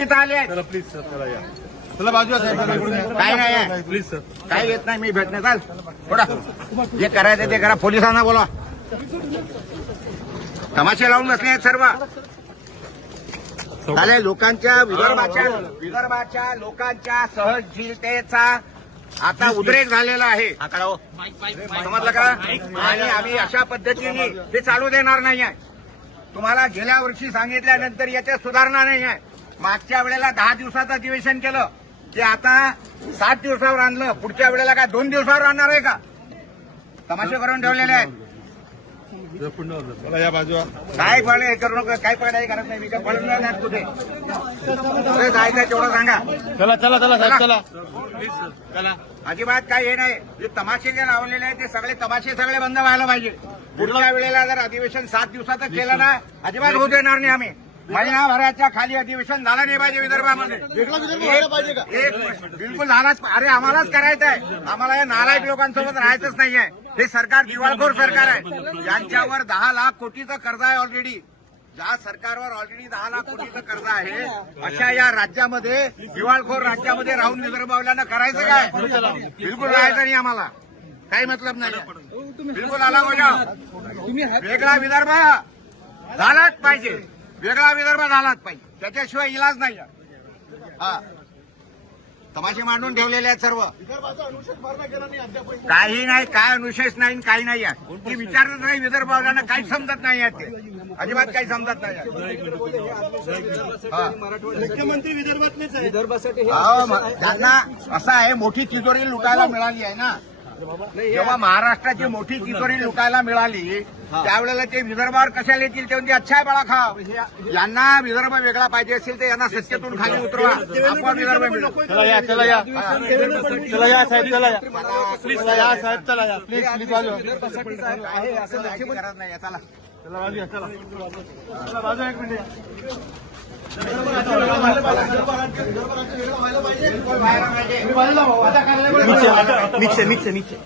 आले चला please sir, चला या. चला बाजूला साहेब, काय नाही आहे. Please sir. काय येत नाही मी भेटणे चाल थोडा जे करायचं ते करा. पोलिसांना बोला. तमाशे लावून बसले आहेत सर्व. झाले लोकांच्या विदर्भाच्या लोकांच्या सहनशीलतेचा आता उद्रेक झालेला आहे. समजलं का? आणि आम्ही अशा पद्धतीने ते चालू देणार नाही आहे. तुम्हाला गेल्या वर्षी सांगितल्यानंतर याच्यात सुधारणा नाही आहे. मागच्या वेळेला 10 दिवसाचं अधिवेशन केलं ते आता 7 दिवसावर आणलं. पुढच्या वेळेला काय 2 दिवसावर आणणार आहे का? तमाशे करून ठेवलेले आहेत. चला या बाजूला. काय पडले हे करू नका. काय पडायची गरज नाही. मी काय पडून नाही जात कुठे. कुठे जायचं तेवढं सांगा. चला चला चला साहेब, चला प्लीज सर, चला. अजिबात काय हे नाही. जे तमाशे जे लावलेले आहेत ते सगळे तमाशे सगळे बंद व्हायला पाहिजे. पुढच्या वेळेला जर अधिवेशन 7 दिवसाचं केलं ना अजिबात होऊ देणार नाही आम्ही. महिनाभराच्या खाली अधिवेशन झालं नाही पाहिजे विदर्भामध्ये. बिलकुल झालाच. अरे आम्हालाच करायचं आहे. आम्हाला या नालायक लोकांसोबत राहायचंच नाहीये. हे सरकार दिवाळखोर सरकार आहे. यांच्यावर 10 लाख कोटीचं कर्ज आहे ऑलरेडी. ज्या सरकारवर ऑलरेडी 10 लाख कोटीचं कर्ज आहे अशा या राज्यामध्ये दिवाळखोर राज्यामध्ये राहून विदर्भावल्यांना करायचं काय? बिलकुल राहायचं नाही आम्हाला. काही मतलब नाही. बिलकुल आला पाहिजे. वेगळा विदर्भ झालाच पाहिजे. वेगळा विदर्भ झालाच पाहिजे. त्याच्याशिवाय इलाज नाही. हा तमाशे मांडून ठेवलेले आहेत सर्व. काही नाही. काय अनुशेष नाही काही नाही आहे. ती विचारत नाही विदर्भावल्यांना काहीच समजत नाही आहे. ते अजिबात काही समजत नाही. मुख्यमंत्री विदर्भातलेच आहे. त्यांना असं आहे मोठी तिजोरी लुटायला मिळाली आहे ना. जेव्हा महाराष्ट्राची मोठी तिजोरी लुटायला मिळाली त्यावेळेला ते विदर्भावर कशाला येतील? ते म्हणजे अच्छा आहे बळा खाव. यांना विदर्भ वेगळा पाहिजे असेल तर यांना सत्तेतून खाली उतरवा. आपण विदर्भ मिळू. चला या, चला या, चला या साहेब, चला या प्लीज. चला या साहेब, चला या प्लीज, प्लीज बाजूला. असं गरज नाही. चला चला बाजूला, चला चला बाजूला. 1 मिनिट. नीचे.